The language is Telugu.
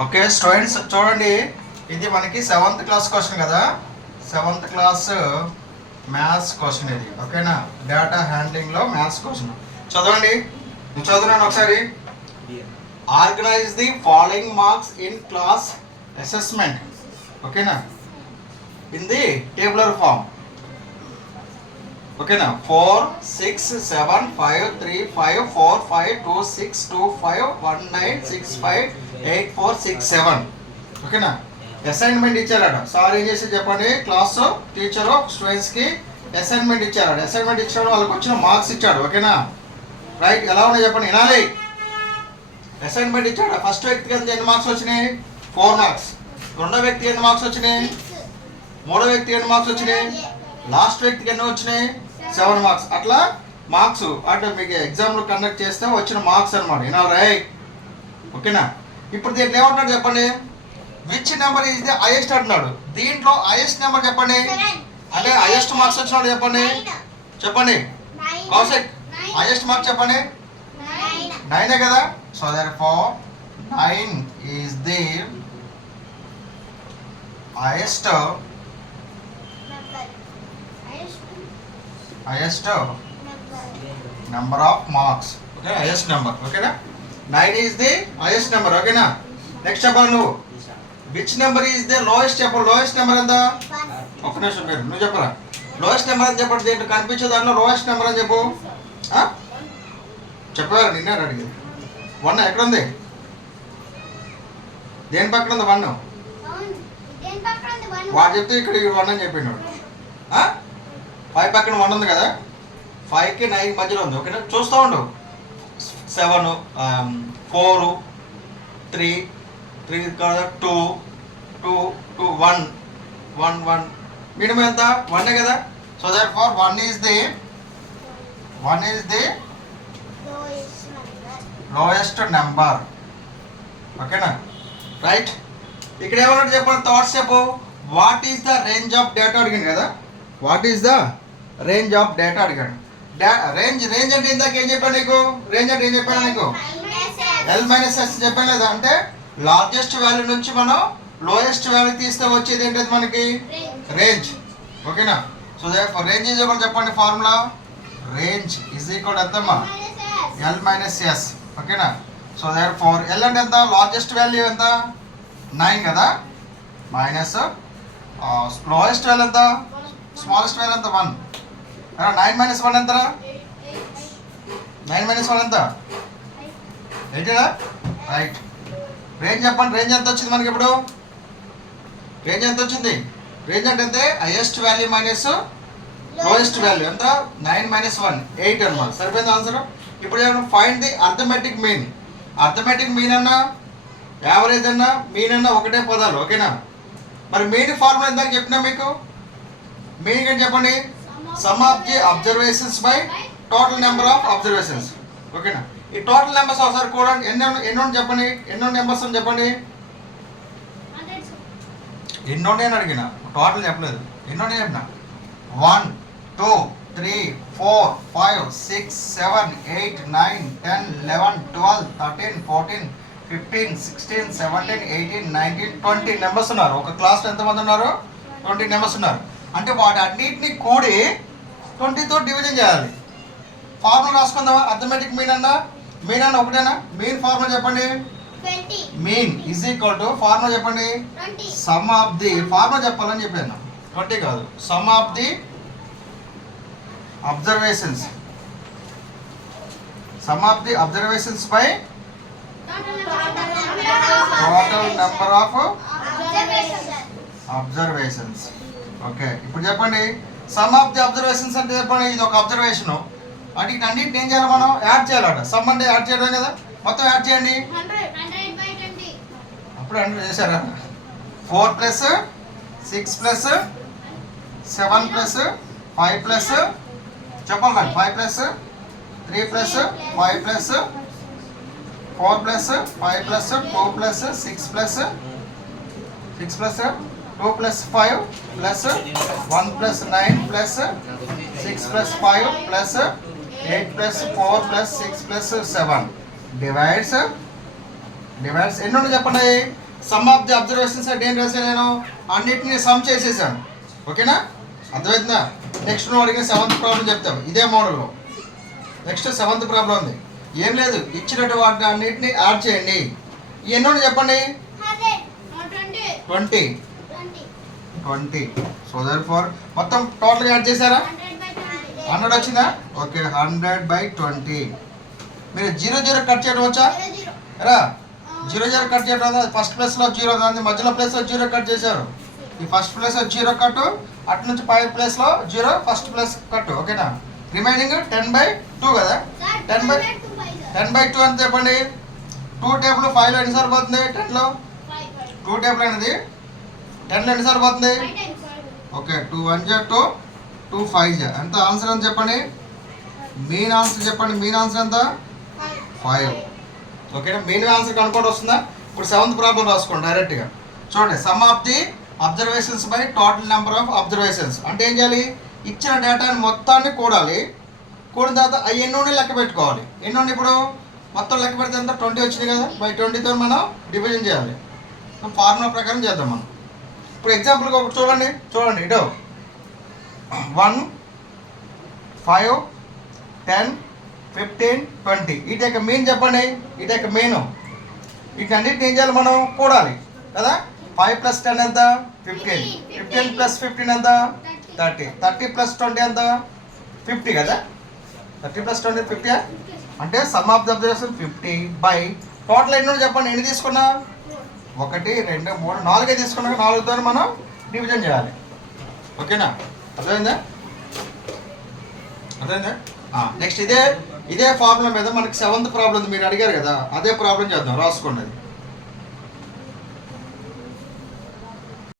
ఓకే స్టూడెంట్స్ చూడండి, ఇది మనకి 7th క్లాస్ క్వశ్చన్ కదా. 7th క్లాస్ మ్యాథ్స్ క్వశ్చన్ ఇది. ఓకేనా, డేటా హ్యాండ్లింగ్ లో మ్యాథ్స్ క్వశ్చన్. చదవండి, నేను చదువున్నాను ఒకసారి. Organise the following marks in class assessment. ఓకేనా, ఇన్ ది టేబులర్ ఫామ్. ఓకేనా, 4 6 7 5 3 5 4 5 2 6 2 5 1 9 6 5 8 4 6 7. ఓకేనా, అసైన్మెంట్ ఇచ్చారట. సార్ ఏం చేసి చెప్పండి, క్లాస్ టీచరు స్టూడెంట్స్కి అసైన్మెంట్ ఇచ్చారట. అసైన్మెంట్ ఇచ్చాడు, వాళ్ళకి వచ్చిన మార్క్స్ ఇచ్చాడు. ఓకేనా, రైట్. ఎలా ఉన్నాయి చెప్పండి, వినాలి. అసైన్మెంట్ ఇచ్చాడు. ఫస్ట్ వ్యక్తికి ఎన్ని మార్క్స్ వచ్చినాయి? 4 మార్క్స్. రెండో వ్యక్తికి ఎన్ని మార్క్స్ వచ్చినాయి? మూడో వ్యక్తికి ఎన్ని మార్క్స్ వచ్చినాయి? లాస్ట్ వ్యక్తికి ఎన్ని వచ్చినాయి? 7 మార్క్స్. అట్లా మార్క్స్ అంటే మీకు ఎగ్జామ్లో కండక్ట్ చేస్తే వచ్చిన మార్క్స్ అనమాట. వినాలి, రైట్. ఓకేనా, ఇప్పుడు దీంట్లో ఏమంటాడు చెప్పండి, which number is the highest అంటున్నాడు. దీంట్లో హైయెస్ట్ నెంబర్ చెప్పండి, అంటే హైయెస్ట్ మార్క్స్ వచ్చినాడు చెప్పండి. చెప్పండి కౌశిక్, హైయెస్ట్ మార్క్స్ చెప్పండి. 9 కదా. So therefore 9 is the highest number of marks. Okay, highest number. ఓకేనా, 9 ఈజ్ ది హైయెస్ట్ నెంబర్. ఓకేనా, నెక్స్ట్ చెప్పాలి నువ్వు. Which number is the lowest చెప్పాలి. లోయెస్ట్ నెంబర్ ఎంత? ఒక నిమిషం పేరు నువ్వు చెప్పరా. లోయెస్ట్ నెంబర్ అని చెప్పండి. దీంట్లో కనిపించే దాంట్లో లోయెస్ట్ నెంబర్ అని చెప్పు. చెప్పారు, నిన్నే అడిగింది. 1 ఎక్కడ ఉంది? దేని పక్కన ఉంది 1? వాడు చెప్తే ఇక్కడ 1 అని చెప్పిండు. 5 పక్కన 1 ఉంది కదా. 5కి 9 మధ్యలో ఉంది. ఓకేనా, చూస్తూ ఉండు. 7 4 3 3 కదా, 2 2 2 1 1 1. మినిమం ఎంత? 1 కదా. So therefore 1 is the lowest number. ఓకేనా, రైట్. ఇక్కడ ఏమన్నా చెప్పండి, థాట్స్ చెప్పు. What is the range of data అడిగాను కదా. What is the range of data అడిగాడు. రేంజ్ అంటే ఇందాక ఏం చెప్పాను నీకు? రేంజ్ అంటే ఏం చెప్పాను నీకు? L-S చెప్పాను లేదా. అంటే లార్జెస్ట్ వాల్యూ నుంచి మనం లోయెస్ట్ వాల్యూ తీస్తే వచ్చేది ఏంటది మనకి? రేంజ్. ఓకేనా, సో రేంజ్ ఈజ్ ఈక్వల్ చెప్పండి ఫార్ములా. రేంజ్ ఈజ్ ఈక్వల్ ఎంతమ్మా? L-S. ఓకేనా, సో therefore L అంటే ఎంత? లార్జెస్ట్ వాల్యూ ఎంత? 9 కదా. మైనస్ లోయెస్ట్ వాల్యూ ఎంత? స్మాలెస్ట్ వాల్యూ ఎంత? 1. 9 - 1 ఎంత? 9 - 1 ఎంత? 8. రైట్. రేంజ్ చెప్పండి. రేంజ్ ఎంత వచ్చింది మనకి ఇప్పుడు? రేంజ్ ఎంత వచ్చింది? రేంజ్ అంటే ఎంత? Highest value minus lowest value ఎంత? 9 - 1 8 అనమాట. సరిపోయింది ఆన్సర్. ఇప్పుడు ఏమన్నా find the arithmetic mean. Arithmetic mean అన్నా యావరేజ్ అన్నా మీన్ అన్నా ఒకటే పదాలు. ఓకేనా, మరి మీన్ ఫార్ములా ఇందాక చెప్పినా మీకు. మీనింగ్ ఏంటి చెప్పండి? Some of the observations by total number of observations. ఓకేనా, ఈ టోటల్ నెంబర్స్ ఒకసారి కూడా ఎన్నో చెప్పండి. ఎన్నో నెంబర్స్ అని చెప్పండి. ఎన్నో నేను అడిగిన, టోటల్ చెప్పలేదు. ఎన్నో చెప్పిన? 1 2 3 4 5 6 7 8 9 10 11 12 13 14 15 16 17 18 19 20 నెంబర్స్ ఉన్నారు. ఒక క్లాస్లో ఎంతమంది ఉన్నారు? 20 నెంబర్స్ ఉన్నారు. అంటే వాటి అన్నిటిని కూడి 20తో డివిజన్ చేయాలి. ఫార్ములా రాసుకుందామా? అర్థమెటిక్ మీన్ అన్నా మీన్ అన్న ఒకటేనా? మీన్ ఫార్ములా చెప్పండి. Mean is equal to formula చెప్పండి. సమ్ ఆఫ్ ది ఫార్ములా చెప్పాలని చెప్పాను. 20 కాదు, some of the observations. Some of the observations by total number of observations. Okay, ఇప్పుడు చెప్పండి సమ్ ఆఫ్ ది అబ్జర్వేషన్స్ అంటే చెప్పండి. ఇది ఒక అబ్జర్వేషన్. అంటే ఇటు అన్నింటిని ఏం చేయాలి మనం? యాడ్ చేయాలట. సమ్ అంటే యాడ్ చేయడం కదా. మొత్తం యాడ్ చేయండి. అప్పుడు 100 చేశారా? 4 + 6 + 7 + 5 + చెప్పాలి కానీ 5 + 3 + 5 + 4 + 5 + 2 + 6 + 2 + 5 + 1 + 9 + 6 + 5 + 8 + 4 + 6 + 7 divides డివైడ్స్ ఎన్ని ఉన్నాయి చెప్పండి. సమ్ ఆఫ్ ది అబ్జర్వేషన్స్ అంటే ఏం రాశాను నేను, అన్నిటిని సమ్ చేసేసాను. ఓకేనా, అర్థమవుతుందా? నెక్స్ట్ నువ్వు అడిగిన 7th ప్రాబ్లం చెప్తావు ఇదే మోడల్లో. నెక్స్ట్ 7th ప్రాబ్లం ఉంది. ఏం లేదు, ఇచ్చినట్టు వాటిని అన్నిటిని యాడ్ చేయండి. ఎన్ని ఉన్నాయి చెప్పండి. 20. సో దర్ ఫోర్ మొత్తం టోటల్గా యాడ్ చేశారా? 100 వచ్చిందా? ఓకే, 100/20. మీరు 0 కట్ చేయడం వచ్చా రా? 0 కట్ చేయడం వల్ల ఫస్ట్ ప్లేస్లో 0 దాని మధ్యలో ప్లేస్లో 0 కట్ చేశారు. ఈ ఫస్ట్ ప్లేస్లో 0 కట్, అటు నుంచి 5 ప్లేస్లో 0 ఫస్ట్ ప్లేస్ కట్. ఓకేనా, రిమైనింగ్ 10/2 కదా. 10/2 అని చెప్పండి. 2 టేబుల్ 5లో ఎన్నిసార్లు పోతుంది? 10లో 2 టేబుల్ అనేది 10లో ఎన్నిసార్లు పోతుంది? ఓకే, 2 1 2 2 5 ఎంత ఆన్సర్ అని చెప్పండి. మెయిన్ ఆన్సర్ చెప్పండి. మెయిన్ ఆన్సర్ ఎంత? 5. ఓకేనా, మెయిన్ ఆన్సర్ కనుక్కోండి వస్తుందా? ఇప్పుడు 7th ప్రాబ్లం రాసుకోండి డైరెక్ట్గా. చూడండి, some of the observations by total number of observations అంటే ఏం చేయాలి? ఇచ్చిన డేటాని మొత్తాన్ని కూడాలి. కూడిన తర్వాత అవి ఎన్ని లెక్క పెట్టుకోవాలి. ఎన్ని ఇప్పుడు మొత్తం లెక్క పెడితే ఎంత? 20 వచ్చింది కదా. బై 20తో మనం డివిజన్ చేయాలి. ఫార్ములా ప్రకారం చేద్దాం మనం. ఇప్పుడు ఎగ్జాంపుల్గా ఒకటి చూడండి ఇటు 1 5 10 15 20 వీటి యొక్క మెయిన్ చెప్పండి. వీటి యొక్క మెయిన్ వీటన్నిటిని ఏం చేయాలి? మనం కూడాలి కదా. 5 + 10 ఎంత? 15. 15 + 15 ఎంత? 30. 30 + 20 ఎంత? 50 కదా. 30 + 20 50. అంటే some of the observation 50 by total ఎన్ని చెప్పండి. ఎన్ని తీసుకున్నా? 1 2 3 4 తీసుకున్నాక 4తో మనం డివిజన్ చేయాలి. ఓకేనా, అర్థమైందా? నెక్స్ట్ ఇదే ఫార్ములా మీద మనకి 7th ప్రాబ్లం మీరు అడిగారు కదా, అదే ప్రాబ్లం చేద్దాం. రాసుకోండి అది.